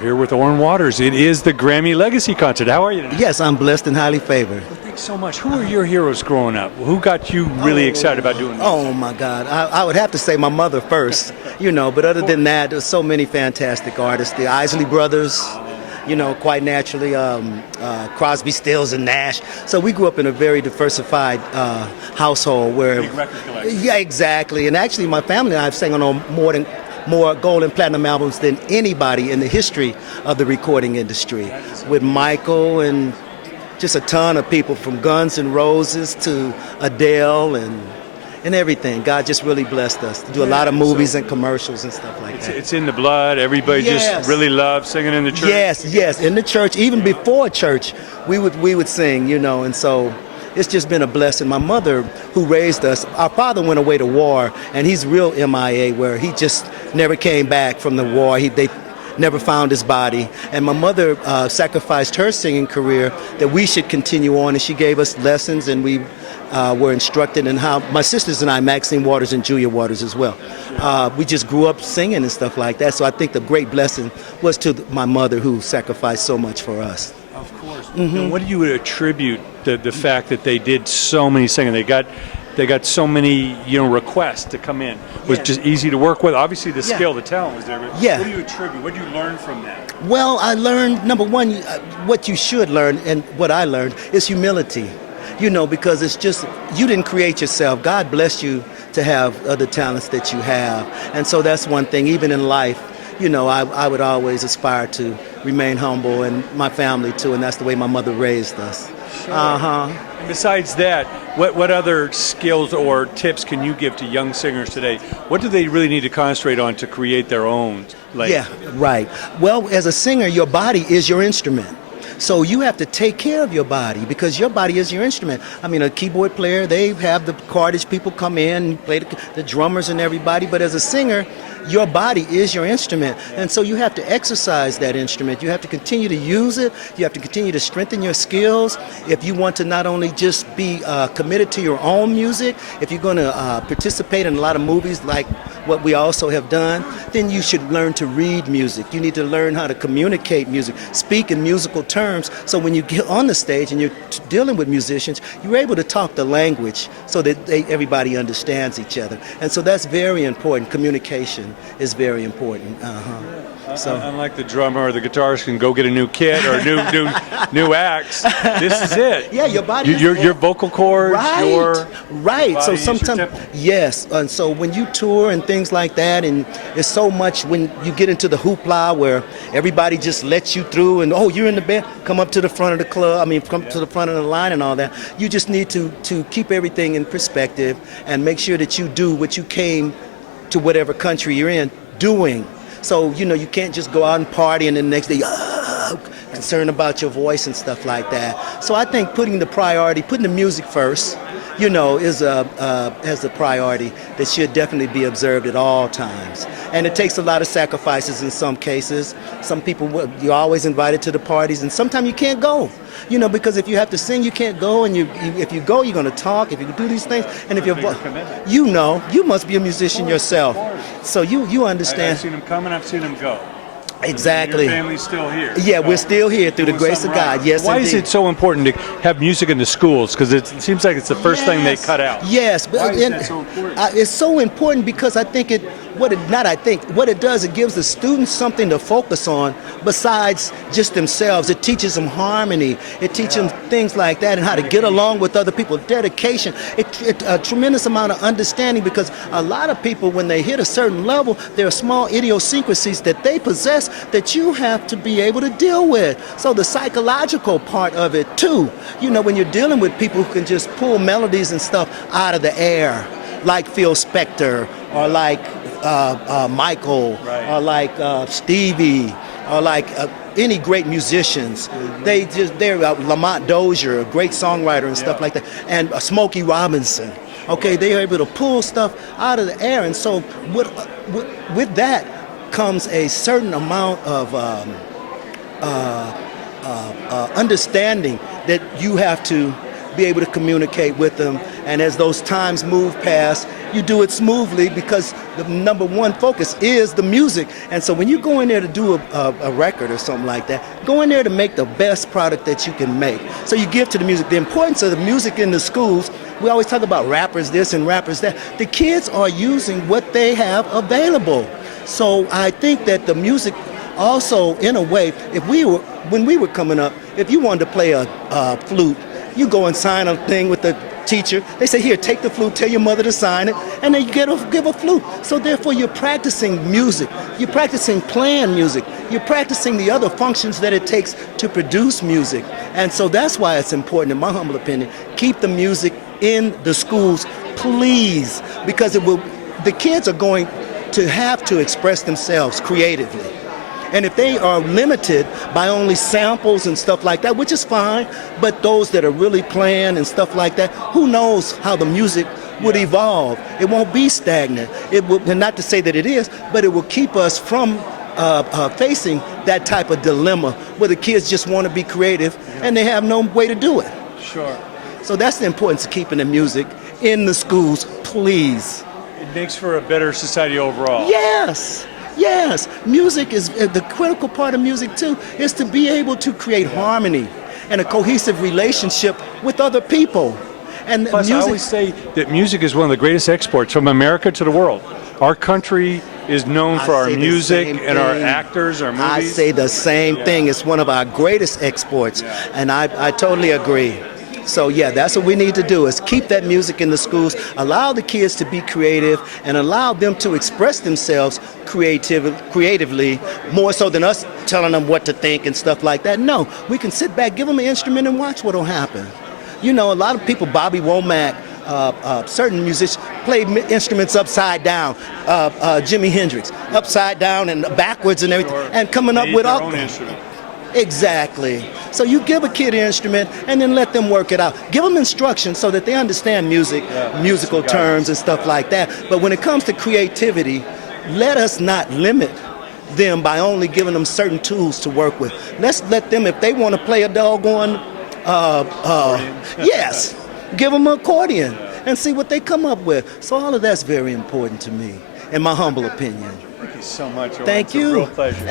Here with Oren Waters. It is the Grammy Legacy Concert. How are you tonight? Yes, I'm blessed and highly favored. Well, thanks so much. Who are your heroes growing up? Who got you really excited about doing this? Oh my God, I would have to say my mother first, but other than that, there's so many fantastic artists. The Isley Brothers, quite naturally, Crosby, Stills, and Nash. So we grew up in a very diversified household where... Big record collection. Yeah, exactly. And actually my family and I have sang on more gold and platinum albums than anybody in the history of the recording industry, with Michael and just a ton of people from Guns N' Roses to Adele and everything. God just really blessed us to do a lot of movies and commercials and stuff like that. It's in the blood. Everybody just really loves singing in the church. Yes, in the church. Even before church, we would sing, and so it's just been a blessing. My mother, who raised us, our father went away to war, and he's real MIA, where he just never came back from the war. They never found his body. And my mother sacrificed her singing career that we should continue on, and she gave us lessons, and we were instructed in how, my sisters and I, Maxine Waters and Julia Waters as well, we just grew up singing and stuff like that. So I think the great blessing was to my mother, who sacrificed so much for us. Of course. And what do you attribute the fact that they did so many singing? They got so many requests to come in. Was it just easy to work with? Obviously the skill, the talent was there. But what do you attribute? What do you learn from that? Well, I learned, number one, what you should learn, and what I learned is humility. Because it's just, you didn't create yourself. God blessed you to have other talents that you have. And so that's one thing, even in life. I would always aspire to remain humble, and my family too, and that's the way my mother raised us. Sure. And besides that, what other skills or tips can you give to young singers today? What do they really need to concentrate on to create their own? Yeah, right. Well, as a singer, your body is your instrument. So you have to take care of your body, because your body is your instrument. I mean, a keyboard player, they have the cordage people come in, play the drummers and everybody, but as a singer, your body is your instrument. And so you have to exercise that instrument. You have to continue to use it. You have to continue to strengthen your skills. If you want to not only just be committed to your own music, if you're going to participate in a lot of movies like what we also have done, then you should learn to read music. You need to learn how to communicate music, speak in musical terms, so when you get on the stage and you're dealing with musicians, you're able to talk the language so that everybody understands each other. And so that's very important. Communication is very important. So unlike the drummer or the guitarist can go get a new kit or new axe, this is it. Yeah, your body. Your vocal cords. Right. So sometimes, yes. And so when you tour and things like that, and it's so much when you get into the hoopla where everybody just lets you through, and you're in the band, come up to the front of the club. Come to the front of the line and all that. You just need to keep everything in perspective and make sure that you do what you came to whatever country you're in doing. So, you can't just go out and party and then the next day, concerned about your voice and stuff like that. So I think putting the music first, is a priority that should definitely be observed at all times. And it takes a lot of sacrifices in some cases. Some people, you're always invited to the parties, and sometimes you can't go. Because if you have to sing, you can't go, and if you go, you're going to talk, if you do these things, and if you must be a musician yourself. So you understand. I've seen them come and I've seen them go. Exactly. Your family's still here. Yeah, we're still here through the grace of God. Yes, Why indeed. is it so important to have music in the schools? Because it seems like it's the first thing they cut out. Yes. Why is that so important? It's so important because I think what it does, it gives the students something to focus on besides just themselves. It teaches them harmony. It teaches them things like that and how to get along with other people. Dedication. A tremendous amount of understanding, because a lot of people, when they hit a certain level, there are small idiosyncrasies that they possess that you have to be able to deal with. So the psychological part of it too, when you're dealing with people who can just pull melodies and stuff out of the air, like Phil Spector, or like Michael, or like Stevie, or like any great musicians. They're Lamont Dozier, a great songwriter and stuff like that, and Smokey Robinson. Okay, they are able to pull stuff out of the air, and so with that comes a certain amount of understanding that you have to be able to communicate with them. And as those times move past, you do it smoothly because the number one focus is the music. And so when you go in there to do a record or something like that, go in there to make the best product that you can make. So you give to the music. The importance of the music in the schools, we always talk about rappers this and rappers that. The kids are using what they have available. So I think that the music also, in a way, when we were coming up, if you wanted to play a flute, you go and sign a thing with the teacher. They say, here, take the flute, tell your mother to sign it, and then you give a flute. So therefore, you're practicing music. You're practicing playing music. You're practicing the other functions that it takes to produce music. And so that's why it's important, in my humble opinion, keep the music in the schools, please, because the kids are going to have to express themselves creatively. And if they are limited by only samples and stuff like that, which is fine, but those that are really playing and stuff like that, who knows how the music would evolve? It won't be stagnant. It will, and not to say that it is, but it will keep us from facing that type of dilemma where the kids just want to be creative and they have no way to do it. Sure. So that's the importance of keeping the music in the schools, please. It makes for a better society overall. Yes. Yes, music is the critical part of music too, is to be able to create harmony and a cohesive relationship with other people. And plus, music, I always say that music is one of the greatest exports from America to the world. Our country is known for our music and our actors, our movies. I say the same thing. It's one of our greatest exports, and I totally agree. So yeah, that's what we need to do, is keep that music in the schools, allow the kids to be creative, and allow them to express themselves creatively, more so than us telling them what to think and stuff like that. No, we can sit back, give them an instrument, and watch what will happen. You know, a lot of people, Bobby Womack, certain musicians play instruments upside down, Jimi Hendrix, upside down and backwards and everything, and coming up with all. Exactly. So you give a kid an instrument and then let them work it out. Give them instructions so that they understand music, musical terms and stuff like that. But when it comes to creativity, let us not limit them by only giving them certain tools to work with. Let's let them, if they want to play a doggone, yes, give them an accordion and see what they come up with. So all of that's very important to me, in my humble opinion. Thank you so much, Oren. Thank you. It's a real pleasure.